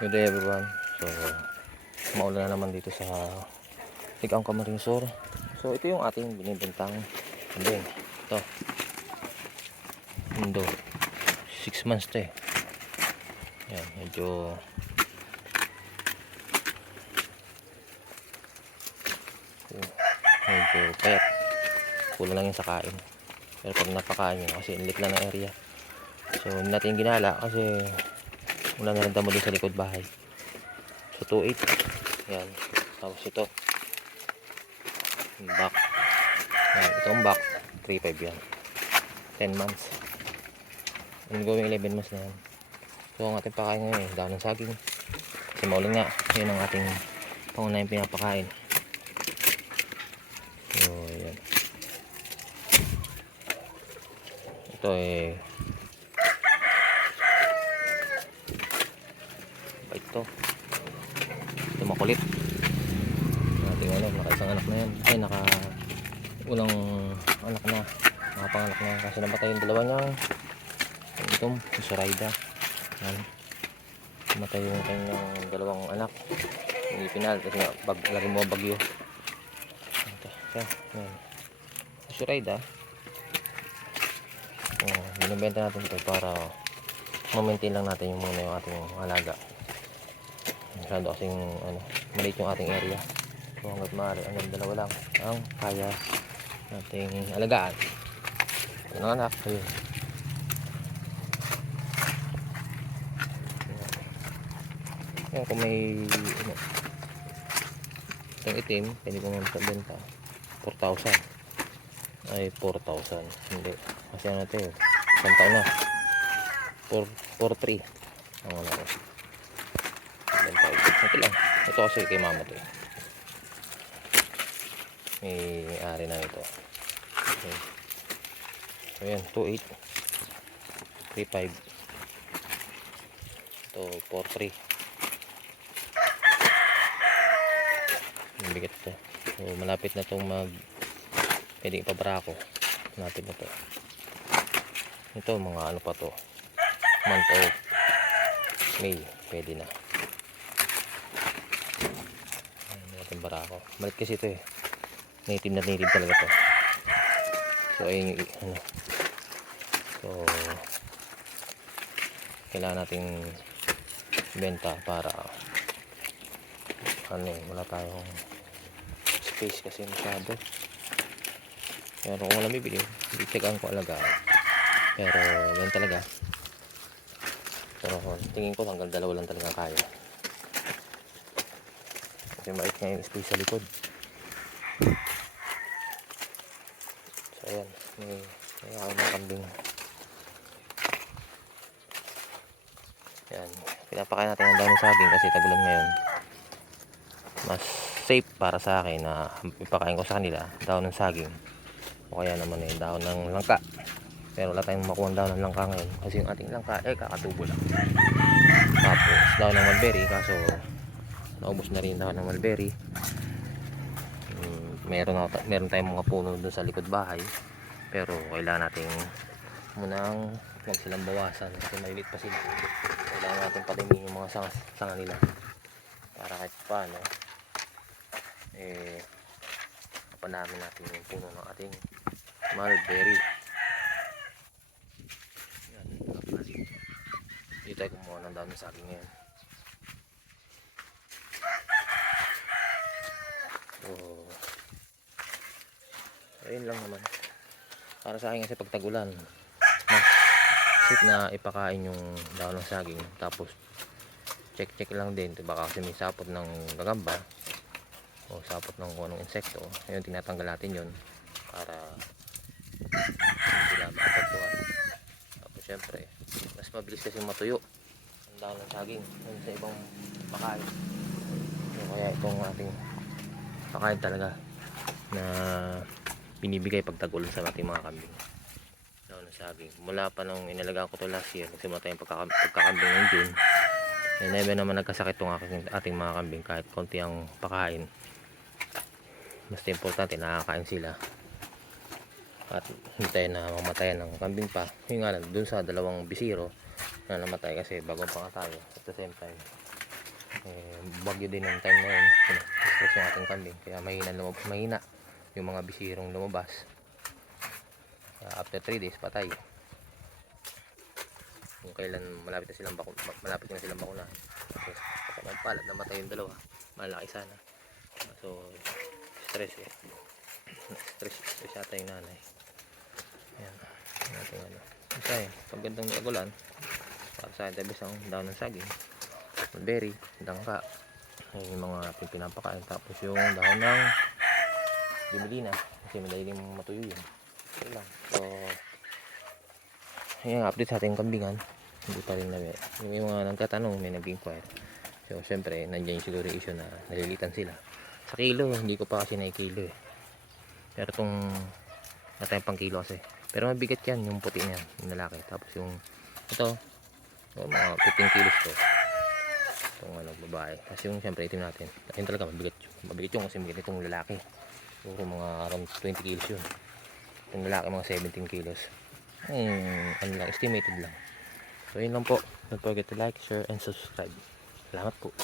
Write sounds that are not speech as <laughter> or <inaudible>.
Good day everyone. So, maulan na naman dito sa Ligang Camarinesor. So, ito yung ating binibentang kambing. Ito. Mundo. 6 months to eh. Yan, medyo medyo payat. Kulang lang yung sa kain. Pero pag napakain nyo, kasi inlit lang ng area. So, hindi natin ginala kasi wala na rin mo din sa likod bahay. So, 2.8. Yan. Tapos ito. Back. Yan. Ito back. 3.5 yan. 10 months. And going 11 months na yan. So, ang ating pakain ngayon eh. Dahon ng saging. Kasi maulan nga. Yan ang ating pangunahing pinapakain. So, yan. Ito eh. Bait to. Ito makulit. Ating ano, nakaisang anak na yan. Ay, naka unang anak na. Nakapanganak na. Kasi namatay yung dalawa niyang ito, si Zoraida. Yan. Namatay yung kanyang dalawang anak. Hindi pinal kasi nga bag, lagi mo bagyo. Ito. Si Zoraida. Oh, binibenta natin ito para ma-maintain lang natin yung muna yung ating alaga masyado kasing ano, maliit yung ating area. So hanggat maaari hanggang dalawa lang ang kaya nating alagaan. Yun ang anak. Ayun. Yan kung may ano, itong itim pwede ko naman sa benta 4,000 ay 4,000 hindi. Kasi ano ito eh isang taon na. 4 4,3 ang ano ko benta ko ito lang ito kasi kay mama to eh. may ari na ito okay. so yan 2,8 3,5 ito 4,3 Mabigat to. So, malapit na itong mag pwedeng ipabarako. Malapit na to. Ito, mga ano pa to. Month of May. Pwede na. Natin barako. Malit kasi ito eh. Native na native talaga to. So, ayun yung ano. So, kailangan nating benta para ano eh, wala tayong space kasi masyado pero kung walang bibili hindi tsagaan ko alagaan pero yan talaga pero tingin ko hanggang dalawa lang talaga kaya kasi mait nga yung space sa likod. So ayan. May may ako ng kambing. Yan pinapakain natin ang dami saging kasi tagulan ngayon. Mas safe para sa akin na ipakain ko sa kanila daon ng saging. O kaya naman eh daon ng langka. Pero wala tayong makuha daon ng langka ngayon kasi yung ating langka eh kakatubo lang. Tapos daon ng mulberry kaso naubos na rin daon ng mulberry. Hmm, meron, na, meron tayong mga puno doon sa likod bahay. Pero kailangan nating munang huwag silang bawasan kasi malilit pa sila. Kailangan natin patimin yung mga sanga, sanga nila. Para kahit paano eh kapanamin natin yung puno ng ating mulberry. Yan dito tayo kumuha ng dami sa akin ngayon ayun lang naman. Para sa akin kasi pag tagulan mas safe na ipakain yung daon ng saging. Tapos check check lang din. Baka kasi may sapot ng gagamba o sapot ng kung insekto. Ayun tinatanggal natin yun para sila maapagtuan tapos syempre mas mabilis kasi matuyo ang daon ng saging kaysa sa ibang pakain. So, kaya itong ating pakain talaga na binibigay pagtagulan sa ating mga kambing. Daon ng saging mula pa nung inalagaan ko to last year nagsimula tayong pagkakam pagkakambing ng June eh, never naman nagkasakit tong aking, ating mga kambing kahit konti ang pakain. Basta importante nakakain sila. At hindi tayo na mamatayan ng kambing pa. Yun nga lang dun sa dalawang bisiro na namatay kasi bagong pa tayo. At the same time eh, bagyo din ng time na yun. Stress yung ating kambing kaya mahina, mahina yung mga bisirong lumabas. Kaya after 3 days patay. Kung kailan malapit na silang bakun malapit na silang bakunahan. Kasi kapag palad namatay yung dalawa. Malaki sana. So stress eh. <clears throat> Stress stress ata yung nanay. Ayan natin ano. Isa eh pag gandang agulan para sa akin tabi ang daon ng saging. Berry dangka ayun yung mga pinapakain. Tapos yung dahon ng dimilina kasi madaling matuyo yun so lang so Ayan, update sa ating kambingan. Hindi pa rin na Yung may mga nagtatanong, may nag-inquire. So, syempre, nandiyan yung siguro yung issue na nalilitan sila. Sa kilo, hindi ko pa kasi naikilo eh. Pero itong, natayang pang kilo kasi. Pero mabigat yan, yung puti niya, yung lalaki. Tapos yung, ito, yung mga 15 kilos to. Itong ano, babae. Kasi yung syempre, itim natin. Ayun talaga, mabigat. Mabigat yung kasi mabigat itong lalaki. Siguro mga around 20 kilos yun. Yung lalaki, mga 17 kilos hmm, ano lang, estimated lang. So, yun lang po. Don't forget to like, share, and subscribe. Salamat po.